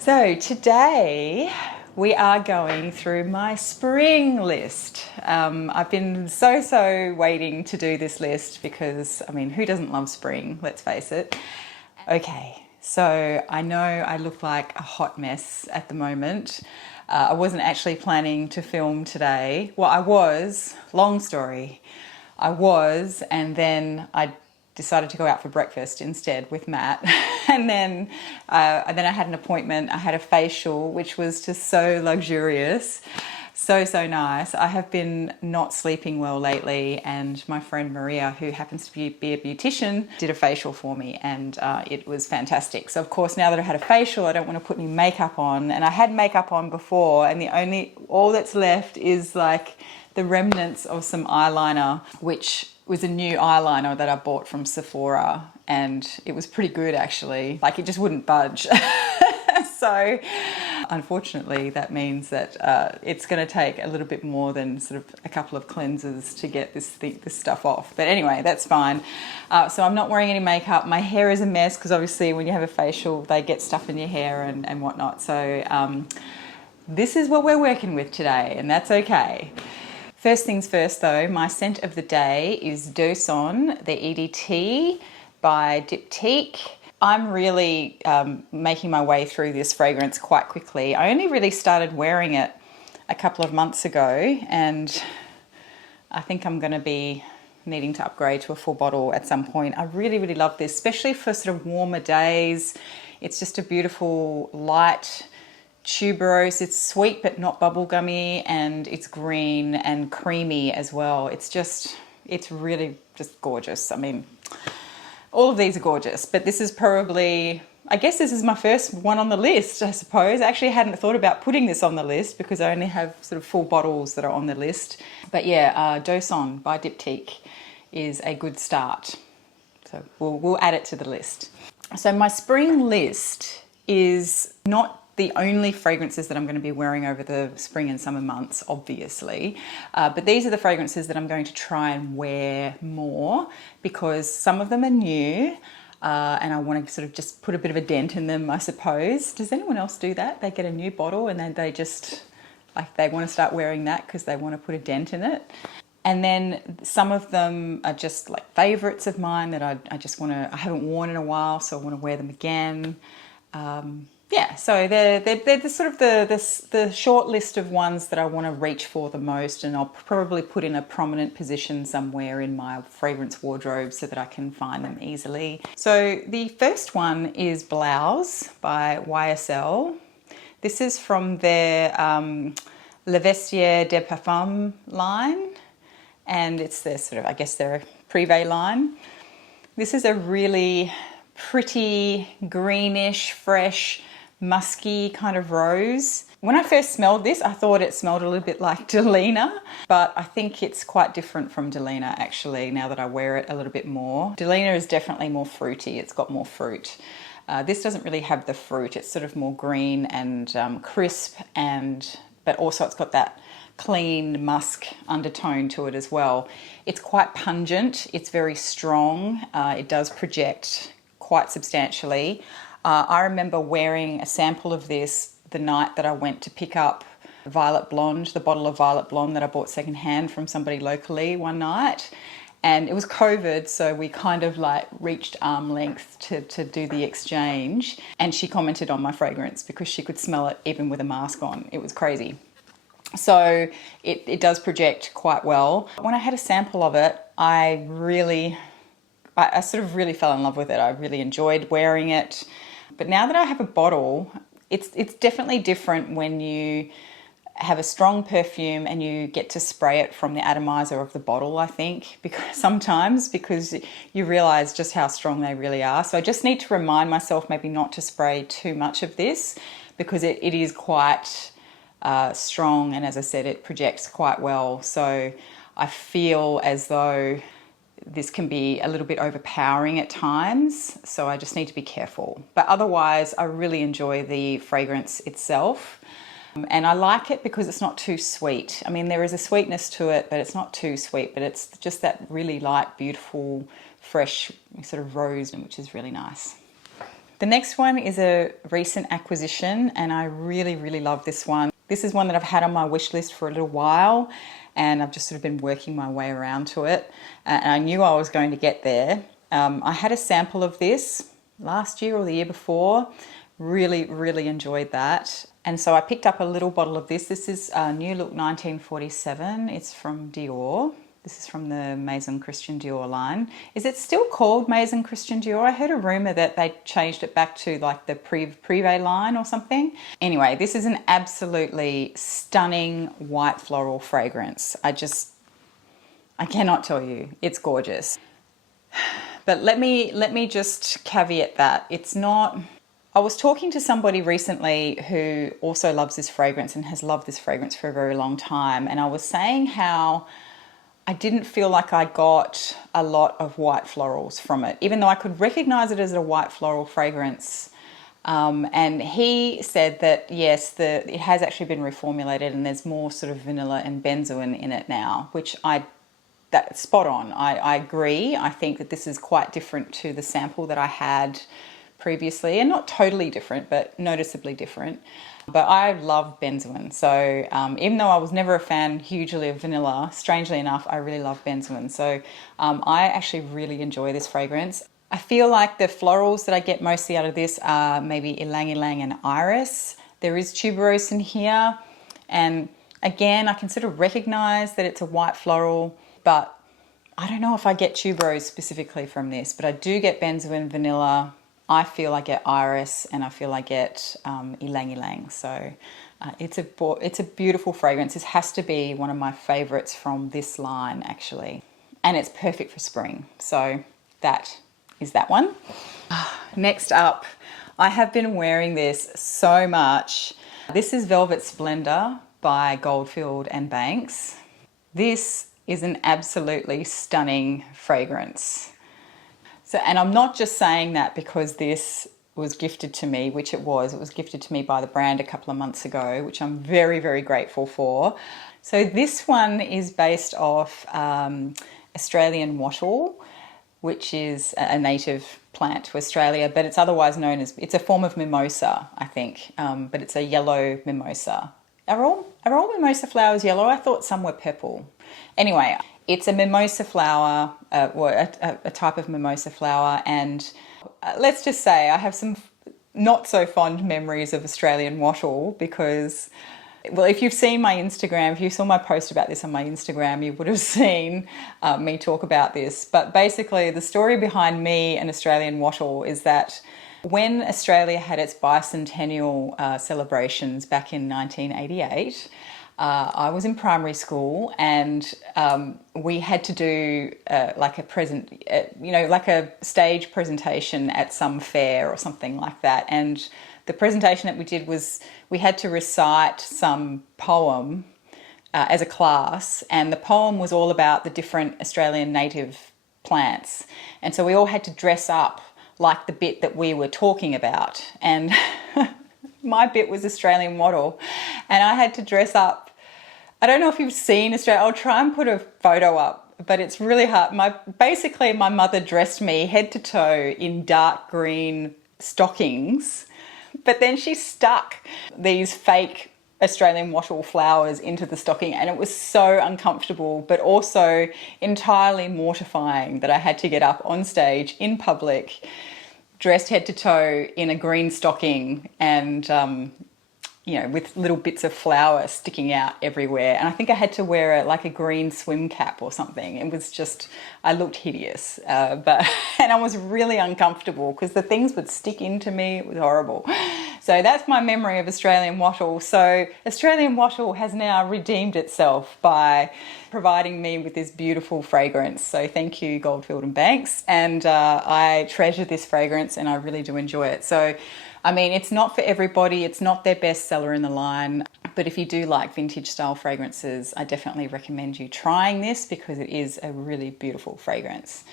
So today we are going through my spring list. I've been so waiting to do this list because, I mean, who doesn't love spring? Let's face it. Okay, so I know I look like a hot mess at the moment. I wasn't actually planning to film today. Well, I was, long story. I was, and then I decided to go out for breakfast instead with Matt. And then I had an appointment. I had a facial, which was just so luxurious. So nice. I have been not sleeping well lately, and my friend Maria, who happens to be a beautician, did a facial for me, and it was fantastic. So of course, now that I've had a facial, I don't want to put any makeup on, and I had makeup on before, and all that's left is like the remnants of some eyeliner, which was a new eyeliner that I bought from Sephora, and it was pretty good actually. Like, it just wouldn't budge. So unfortunately that means that it's going to take a little bit more than sort of a couple of cleansers to get this stuff off. But anyway, that's fine. So I'm not wearing any makeup. My hair is a mess because obviously when you have a facial they get stuff in your hair and whatnot. So this is what we're working with today, and that's okay. First things first though, my scent of the day is Decant, the EDT by Diptyque. I'm really making my way through this fragrance quite quickly. I only really started wearing it a couple of months ago, and I think I'm going to be needing to upgrade to a full bottle at some point. I really love this, especially for sort of warmer days. It's just a beautiful light tuberose. It's sweet but not bubblegummy, and it's green and creamy as well. It's really just gorgeous. I mean, all of these are gorgeous, but this is probably, I guess this is my first one on the list, I suppose. I actually hadn't thought about putting this on the list because I only have sort of full bottles that are on the list. But yeah, Decant by Diptyque is a good start. So we'll add it to the list. So my spring list is not the only fragrances that I'm going to be wearing over the spring and summer months, obviously. But these are the fragrances that I'm going to try and wear more because some of them are new and I want to sort of just put a bit of a dent in them, I suppose. Does anyone else do that? They get a new bottle and then they just, like, they want to start wearing that because they want to put a dent in it. And then some of them are just like favorites of mine that I haven't worn in a while, so I want to wear them again. Yeah, so they're the sort of the short list of ones that I want to reach for the most, and I'll probably put in a prominent position somewhere in my fragrance wardrobe so that I can find them easily. So the first one is Blouse by YSL. This is from their Le Vestiaire des Parfums line, and it's their sort of, I guess, their privé line. This is a really pretty greenish, fresh, musky kind of rose. When I first smelled this, I thought it smelled a little bit like Delina, but I think it's quite different from Delina actually now that I wear it a little bit more. Delina is definitely more fruity. It's got more fruit. This doesn't really have the fruit. It's sort of more green and crisp, but also it's got that clean musk undertone to it as well. It's quite pungent. It's very strong. It does project quite substantially. I remember wearing a sample of this the night that I went to pick up Violet Blonde, the bottle of Violet Blonde that I bought secondhand from somebody locally one night. And it was COVID, so we kind of like reached arm length to do the exchange. And she commented on my fragrance because she could smell it even with a mask on. It was crazy. So it does project quite well. When I had a sample of it, I sort of really fell in love with it. I really enjoyed wearing it. But now that I have a bottle, it's definitely different when you have a strong perfume and you get to spray it from the atomizer of the bottle, I think, because you realize just how strong they really are. So I just need to remind myself maybe not to spray too much of this because it is quite strong, and as I said, it projects quite well. So I feel as though this can be a little bit overpowering at times, so I just need to be careful. But otherwise, I really enjoy the fragrance itself. And I like it because it's not too sweet. I mean, there is a sweetness to it, but it's not too sweet, but it's just that really light, beautiful, fresh sort of rose, which is really nice. The next one is a recent acquisition, and I really, really love this one. This is one that I've had on my wish list for a little while, and I've just sort of been working my way around to it. And I knew I was going to get there. I had a sample of this last year or the year before. Really, really enjoyed that. And so I picked up a little bottle of this. This is New Look 1947. It's from Dior. This is from the Maison Christian Dior line. Is it still called Maison Christian Dior? I heard a rumour that they changed it back to like the Privé line or something. Anyway, this is an absolutely stunning white floral fragrance. I cannot tell you, it's gorgeous. But let me just caveat that it's not. I was talking to somebody recently who also loves this fragrance and has loved this fragrance for a very long time, and I was saying how I didn't feel like I got a lot of white florals from it, even though I could recognize it as a white floral fragrance. And he said that yes, it has actually been reformulated and there's more sort of vanilla and benzoin in it now, which that's spot on. I agree. I think that this is quite different to the sample that I had previously, and not totally different, but noticeably different. But I love benzoin, so even though I was never a fan hugely of vanilla, strangely enough, I really love benzoin. So I actually really enjoy this fragrance. I feel like the florals that I get mostly out of this are maybe ylang ylang and iris. There is tuberose in here, and again, I can sort of recognize that it's a white floral, but I don't know if I get tuberose specifically from this, but I do get benzoin, vanilla. I feel I get iris, and I feel I get ylang ylang. So it's a beautiful fragrance. This has to be one of my favorites from this line, actually. And it's perfect for spring. So that is that one. Next up, I have been wearing this so much. This is Velvet Splendor by Goldfield and Banks. This is an absolutely stunning fragrance. So, and I'm not just saying that because this was gifted to me, which it was. It was gifted to me by the brand a couple of months ago, which I'm very, very grateful for. So this one is based off Australian wattle, which is a native plant to Australia, but it's otherwise known as, it's a form of mimosa, I think, but it's a yellow mimosa. Are all mimosa flowers yellow? I thought some were purple. Anyway, it's a mimosa flower, a type of mimosa flower, and let's just say I have some not so fond memories of Australian wattle because, well, if you've seen my Instagram, if you saw my post about this on my Instagram, you would have seen me talk about this. But basically, the story behind me and Australian wattle is that when Australia had its bicentennial celebrations back in 1988, I was in primary school, and we had to do like a stage presentation at some fair or something like that. And the presentation that we did was we had to recite some poem as a class, and the poem was all about the different Australian native plants. And so we all had to dress up like the bit that we were talking about. And my bit was Australian wattle, and I had to dress up. I don't know if you've seen Australia. I'll try and put a photo up, but it's really hard. Basically, my mother dressed me head to toe in dark green stockings, but then she stuck these fake Australian wattle flowers into the stocking, and it was so uncomfortable, but also entirely mortifying that I had to get up on stage in public, dressed head to toe in a green stocking, and with little bits of flour sticking out everywhere. And I think I had to wear a green swim cap or something. It was just, I looked hideous, and I was really uncomfortable because the things would stick into me. It was horrible. So that's my memory of Australian wattle. So Australian wattle has now redeemed itself by providing me with this beautiful fragrance. So thank you, Goldfield and Banks. And I treasure this fragrance, and I really do enjoy it. So I mean, it's not for everybody. It's not their best seller in the line. But if you do like vintage style fragrances, I definitely recommend you trying this because it is a really beautiful fragrance.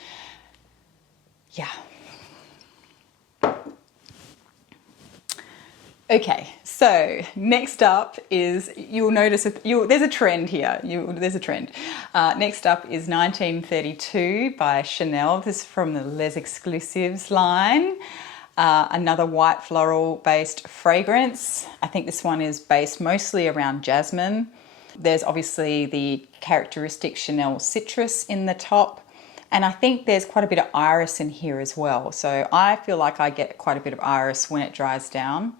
Yeah. Okay, so next up is, you'll notice, there's a trend here. There's a trend. Next up is 1932 by Chanel. This is from the Les Exclusives line. Another white floral based fragrance. I think this one is based mostly around jasmine. There's obviously the characteristic Chanel citrus in the top. And I think there's quite a bit of iris in here as well. So I feel like I get quite a bit of iris when it dries down.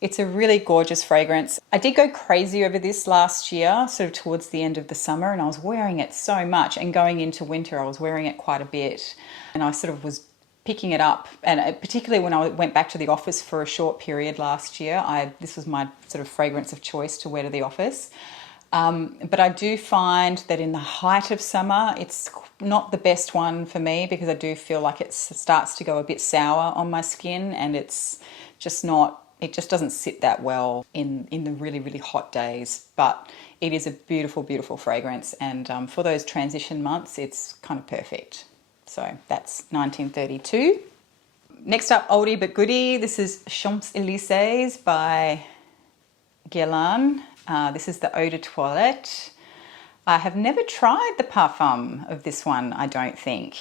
It's a really gorgeous fragrance. I did go crazy over this last year, sort of towards the end of the summer, and I was wearing it so much. And going into winter, I was wearing it quite a bit. And I sort of was picking it up. And particularly when I went back to the office for a short period last year, this was my sort of fragrance of choice to wear to the office. But I do find that in the height of summer, it's not the best one for me because I do feel like it starts to go a bit sour on my skin, and it's just not, it just doesn't sit that well in the really, really hot days. But it is a beautiful, beautiful fragrance. And for those transition months, it's kind of perfect. So that's 1932. Next up, oldie but goodie. This is Champs-Élysées by Guerlain. This is the Eau de Toilette. I have never tried the parfum of this one, I don't think.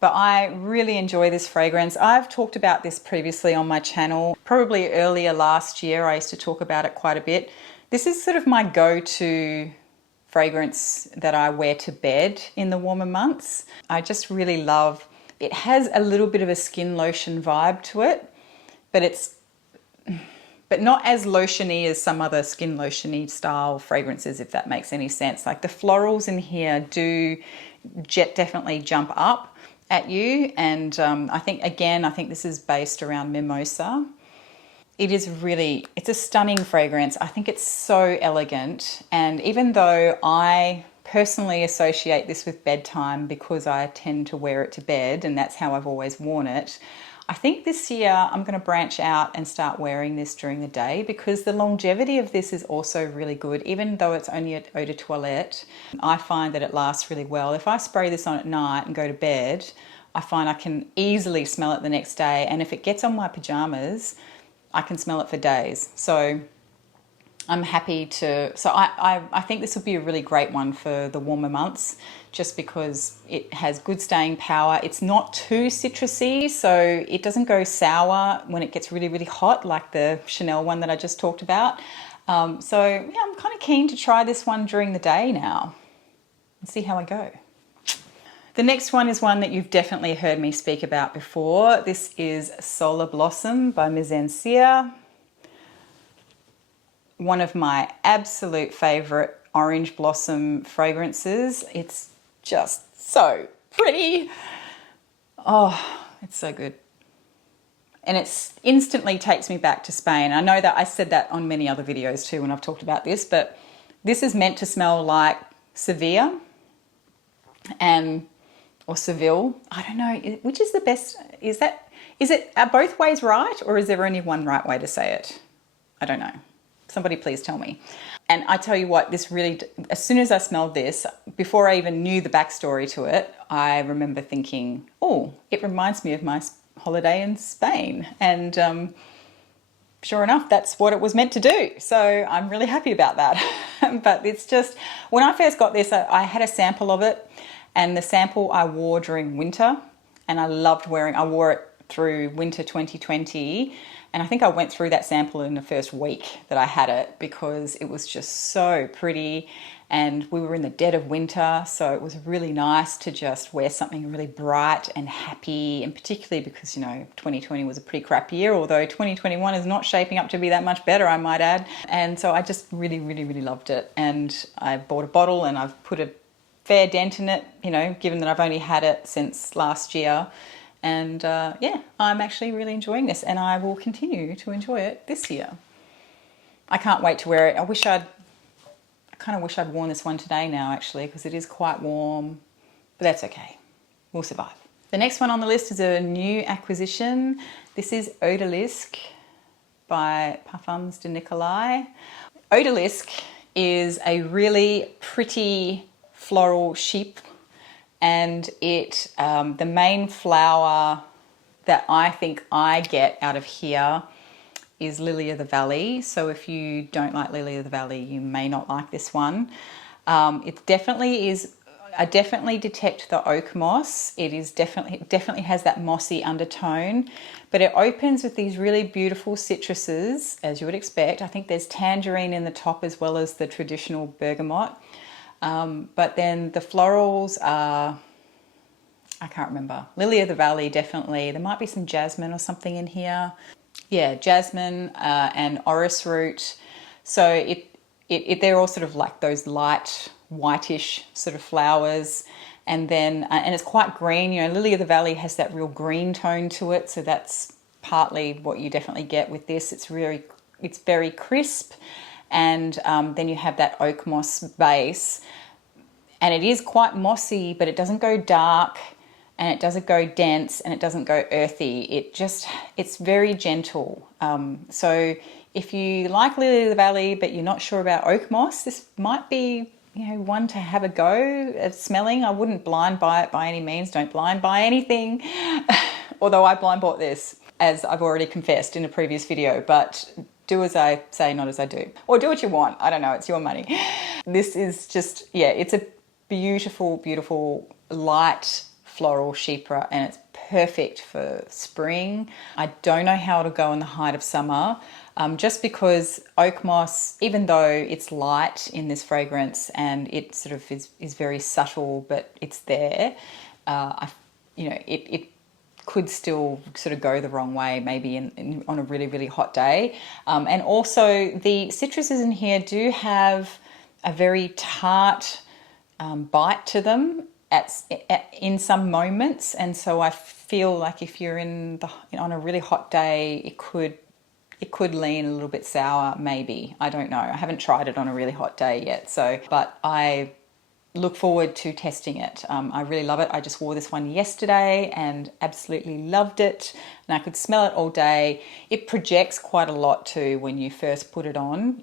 But I really enjoy this fragrance. I've talked about this previously on my channel. Probably earlier last year, I used to talk about it quite a bit. This is sort of my go-to fragrance that I wear to bed in the warmer months. I just really love, it has a little bit of a skin lotion vibe to it, but not as lotiony as some other skin lotiony style fragrances, if that makes any sense. Like the florals in here do definitely jump up at you. And I think this is based around mimosa. It's a stunning fragrance. I think it's so elegant. And even though I personally associate this with bedtime because I tend to wear it to bed and that's how I've always worn it, I think this year I'm going to branch out and start wearing this during the day because the longevity of this is also really good. Even though it's only an eau de toilette, I find that it lasts really well. If I spray this on at night and go to bed, I find I can easily smell it the next day. And if it gets on my pajamas, I can smell it for days. So I'm happy to, I think this would be a really great one for the warmer months just because it has good staying power. It's not too citrusy, so it doesn't go sour when it gets really, really hot like the Chanel one that I just talked about. So yeah, I'm kind of keen to try this one during the day now and see how I go. The next one is one that you've definitely heard me speak about before. This is Solar Blossom by Mise en Cire. One of my absolute favorite orange blossom fragrances. It's just so pretty. Oh, it's so good. And it instantly takes me back to Spain. I know that I said that on many other videos too when I've talked about this, but this is meant to smell like Sevilla or Seville. I don't know, which is the best? Are both ways right, or is there only one right way to say it? I don't know. Somebody please tell me. And I tell you what, this really, as soon as I smelled this, before I even knew the backstory to it, I remember thinking, oh, it reminds me of my holiday in Spain. And sure enough, that's what it was meant to do. So I'm really happy about that. But it's just, when I first got this, I had a sample of it, and the sample I wore during winter, and I wore it through winter 2020. And I think I went through that sample in the first week that I had it because it was just so pretty, and we were in the dead of winter, so it was really nice to just wear something really bright and happy, and particularly because, 2020 was a pretty crap year, although 2021 is not shaping up to be that much better, I might add. And so I just really, really, really loved it. And I bought a bottle and I've put a fair dent in it, given that I've only had it since last year. And yeah, I'm actually really enjoying this, and I will continue to enjoy it this year. I can't wait to wear it. I kind of wish I'd worn this one today now, actually, because it is quite warm, but that's okay. We'll survive. The next one on the list is a new acquisition. This is Odalisque by Parfums de Nicolai. Odalisque is a really pretty floral sheep, and the main flower that I think I get out of here is Lily of the Valley. So if you don't like Lily of the Valley, you may not like this one. It definitely is I definitely detect the oak moss. It is definitely has that mossy undertone, but it opens with these really beautiful citruses, as you would expect. I think there's tangerine in the top as well as the traditional bergamot. But then the florals are, I can't remember. Lily of the Valley, definitely. There might be some jasmine or something in here. Yeah, jasmine and orris root. So they're all sort of like those light whitish sort of flowers, and then and it's quite green. You know, Lily of the Valley has that real green tone to it, so that's partly what you definitely get with this. It's very crisp, and then you have that oak moss base, and it is quite mossy, but it doesn't go dark, and it doesn't go dense, and it doesn't go earthy. It's very gentle. So if you like Lily of the Valley but you're not sure about oak moss, this might be, you know, one to have a go at smelling. I wouldn't blind buy it by any means. Don't blind buy anything. Although I blind bought this, as I've already confessed in a previous video, but do as I say, not as I do. Or do what you want. I don't know, it's your money. This is just, yeah, it's a beautiful, beautiful light floral Chyprèe, and it's perfect for spring. I don't know how it'll go in the height of summer, just because oak moss, even though it's light in this fragrance and it sort of is very subtle, but it's there, it could still sort of go the wrong way, maybe on a really, really hot day. And also the citruses in here do have a very tart bite to them in some moments, and so I feel like if you're on a really hot day, it could lean a little bit sour, maybe. I don't know. I haven't tried it on a really hot day yet, but I look forward to testing it. I really love it. I just wore this one yesterday and absolutely loved it, and I could smell it all day. It projects quite a lot too when you first put it on.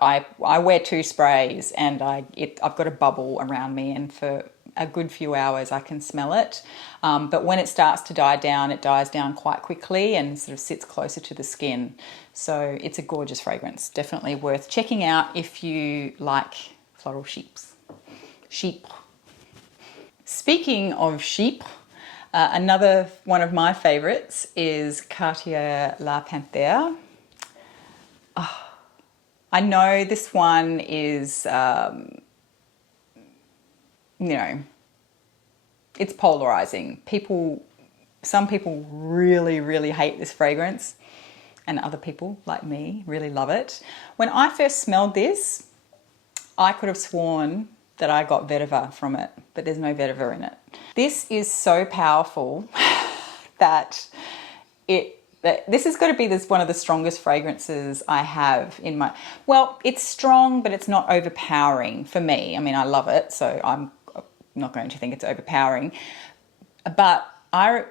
I wear 2 sprays, and I've got a bubble around me, and for a good few hours I can smell it. But when it starts to die down, it dies down quite quickly and sort of sits closer to the skin. So it's a gorgeous fragrance. Definitely worth checking out if you like floral Chyprèe. Speaking of Chyprèe, another one of my favorites is Cartier La Panthère. I know this one is, it's polarizing. Some people really, really hate this fragrance, and other people, like me, really love it. When I first smelled this, I could have sworn that I got vetiver from it, but there's no vetiver in it. This is so powerful that this has got to be one of the strongest fragrances I have in my... Well, it's strong, but it's not overpowering for me. I mean, I love it, so I'm not going to think it's overpowering. But a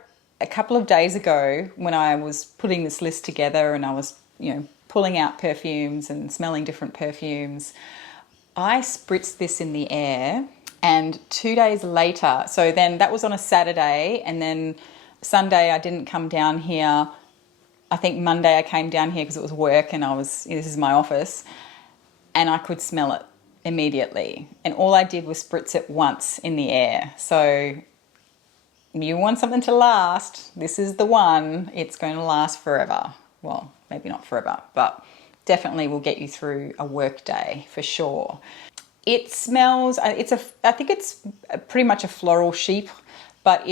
couple of days ago, when I was putting this list together and I was, pulling out perfumes and smelling different perfumes, I spritzed this in the air, and 2 days later, so then that was on a Saturday, and then Sunday I didn't come down here. I think Monday I came down here because it was work, and this is my office, and I could smell it immediately. And all I did was spritz it once in the air. So you want something to last, this is the one. It's going to last forever. Well, maybe not forever, but definitely will get you through a work day for sure. It smells, I think it's pretty much a floral Chyprèe, but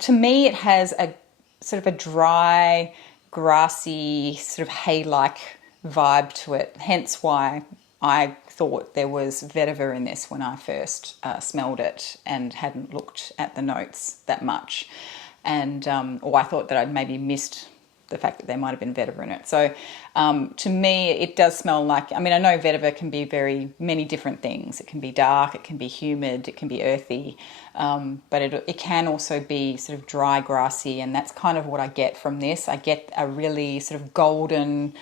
to me it has a sort of a dry, grassy, sort of hay-like vibe to it. Hence why I thought there was vetiver in this when I first smelled it and hadn't looked at the notes that much. And, or I thought that I'd maybe missed the fact that there might have been vetiver in it. So to me, it does smell like, I know vetiver can be very many different things. It can be dark, it can be humid, it can be earthy, but it can also be sort of dry, grassy, and that's kind of what I get from this. I get a really sort of golden,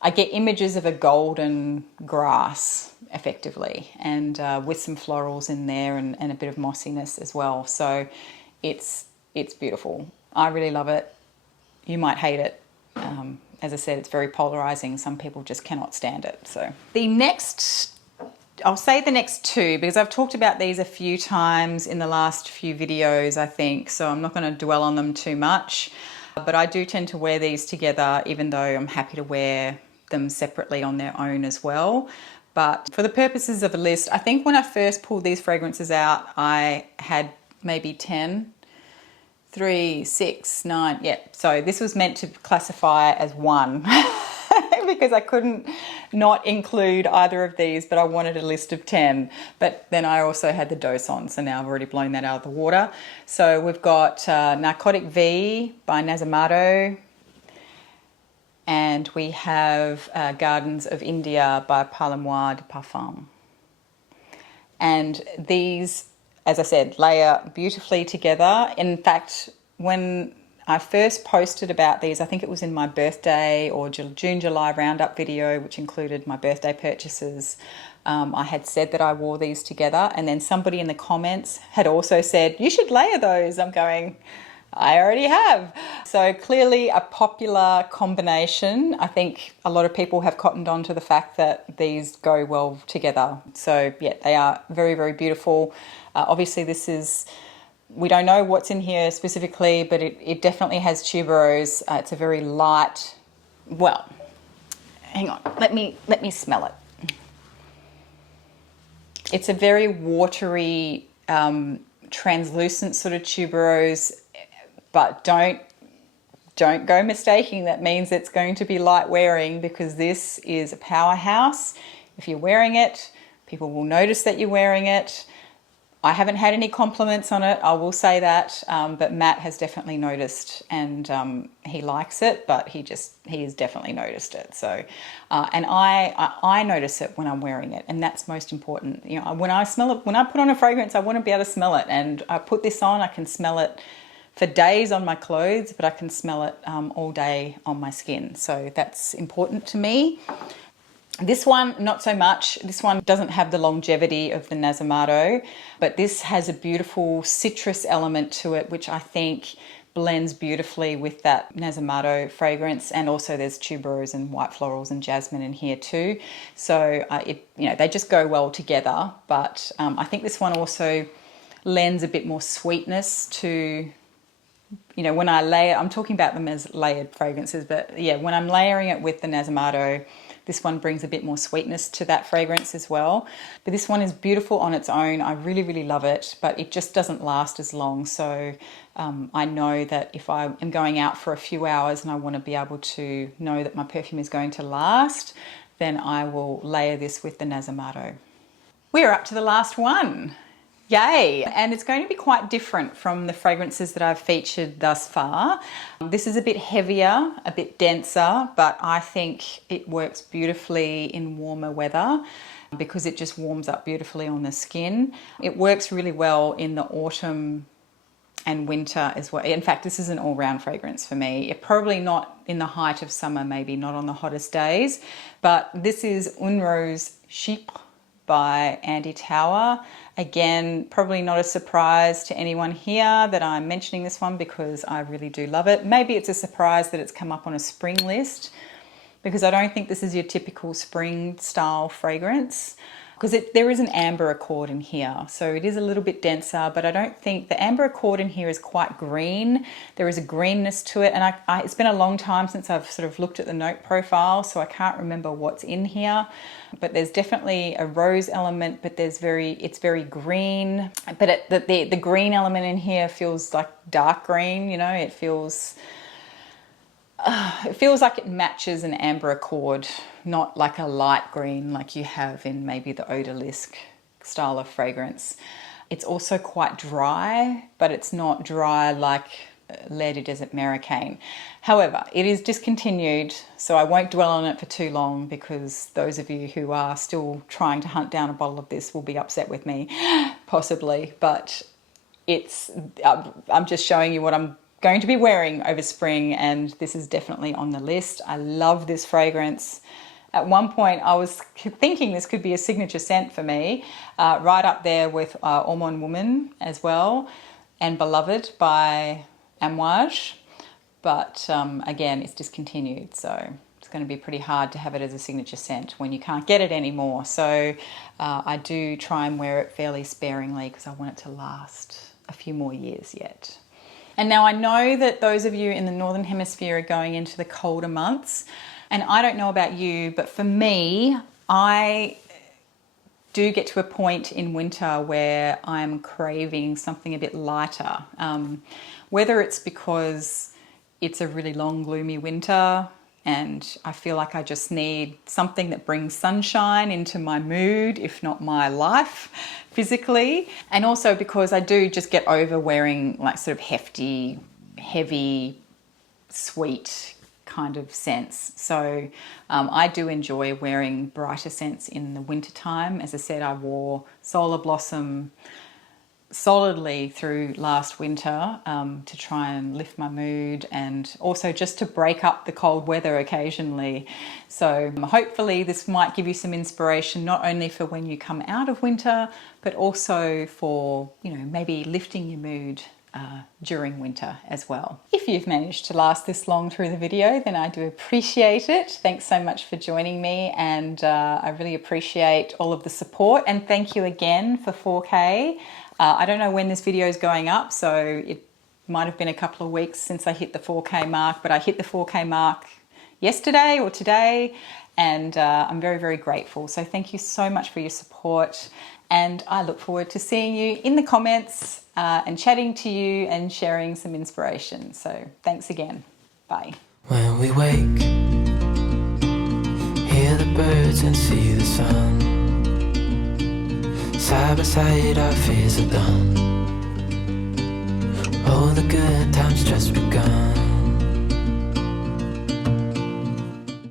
I get images of a golden grass, effectively, and with some florals in there and a bit of mossiness as well. So it's beautiful. I really love it. You might hate it. As I said, it's very polarizing. Some people just cannot stand it. So the next I'll say the next two because I've talked about these a few times in the last few videos, I think, so I'm not going to dwell on them too much. But I do tend to wear these together, even though I'm happy to wear them separately on their own as well. But for the purposes of a list, I think when I first pulled these fragrances out, I had maybe 10. 3, 6, 9, yeah. So this was meant to classify as one because I couldn't not include either of these, but I wanted a list of 10. But then I also had the dose on, so now I've already blown that out of the water. So we've got Narcotic V by Nasomato, and we have Gardens of India by Parlemois de Parfum. And these, as I said, layer beautifully together. In fact, when I first posted about these, I think it was in my birthday or June, July roundup video, which included my birthday purchases. I had said that I wore these together, and then somebody in the comments had also said, you should layer those. I'm going, I already have. So clearly a popular combination. I think a lot of people have cottoned on to the fact that these go well together. So yeah, they are very, very beautiful. Obviously this is, we don't know what's in here specifically, but it definitely has tuberose. It's a very light, well, hang on, let me smell it. It's a very watery, translucent sort of tuberose, but don't go mistaking that means it's going to be light wearing, because this is a powerhouse. If you're wearing it, people will notice that you're wearing it. I haven't had any compliments on it, I will say that, but Matt has definitely noticed, and he likes it, but he has definitely noticed it. So, and I notice it when I'm wearing it, and that's most important. You know, when I smell it, when I put on a fragrance, I want to be able to smell it, and I put this on, I can smell it for days on my clothes, but I can smell it all day on my skin. So that's important to me. This one, not so much. This one doesn't have the longevity of the Nasomato, but this has a beautiful citrus element to it, which I think blends beautifully with that Nasomato fragrance. And also there's tuberose and white florals and jasmine in here too. So they just go well together. But I think this one also lends a bit more sweetness to, when I layer, I'm talking about them as layered fragrances, but yeah, when I'm layering it with the Nasomato, this one brings a bit more sweetness to that fragrance as well. But this one is beautiful on its own. I really, really love it, but it just doesn't last as long. So I know that if I am going out for a few hours and I want to be able to know that my perfume is going to last, then I will layer this with the Nasomato. We're up to the last one. Yay! And it's going to be quite different from the fragrances that I've featured thus far. This is a bit heavier, a bit denser, but I think it works beautifully in warmer weather because it just warms up beautifully on the skin. It works really well in the autumn and winter as well. In fact, this is an all-round fragrance for me. Probably not in the height of summer, maybe not on the hottest days, but this is Une Rose Chyprèe by Andy Tower. Again, probably not a surprise to anyone here that I'm mentioning this one because I really do love it. Maybe it's a surprise that it's come up on a spring list because I don't think this is your typical spring style fragrance, because there is an amber accord in here, so it is a little bit denser, but I don't think the amber accord in here is quite green. There is a greenness to it, and it's been a long time since I've sort of looked at the note profile, so I can't remember what's in here, but there's definitely a rose element, but it's very green, but the green element in here feels like dark green, it feels like it matches an amber accord, not like a light green like you have in maybe the odalisque style of fragrance. It's also quite dry, but it's not dry like L'air du Desert Americain. However, it is discontinued, so I won't dwell on it for too long because those of you who are still trying to hunt down a bottle of this will be upset with me, possibly, but I'm just showing you what I'm going to be wearing over spring, and this is definitely on the list. I love this fragrance. At one point I was thinking this could be a signature scent for me, right up there with Hormone Woman as well, and Beloved by Amouage, but again it's discontinued, so it's going to be pretty hard to have it as a signature scent when you can't get it anymore. So I do try and wear it fairly sparingly because I want it to last a few more years yet. And now I know that those of you in the Northern Hemisphere are going into the colder months, and I don't know about you, but for me, I do get to a point in winter where I'm craving something a bit lighter. Whether it's because it's a really long, gloomy winter and I feel like I just need something that brings sunshine into my mood, if not my life, physically. And also because I do just get over wearing like sort of hefty, heavy, sweet kind of scents. So I do enjoy wearing brighter scents in the winter time. As I said, I wore Solar Blossom solidly through last winter to try and lift my mood and also just to break up the cold weather occasionally. So hopefully this might give you some inspiration, not only for when you come out of winter, but also for, you know, maybe lifting your mood during winter as well. If you've managed to last this long through the video, then I do appreciate it. Thanks so much for joining me, and I really appreciate all of the support, and thank you again for 4K. I don't know when this video is going up, so it might have been a couple of weeks since I hit the 4K mark, but I hit the 4K mark yesterday or today, and I'm very, very grateful. So thank you so much for your support, and I look forward to seeing you in the comments and chatting to you and sharing some inspiration. So thanks again. Bye. When we wake, hear the birds and see the sun. Side by side our fears are done. All the good times just begun.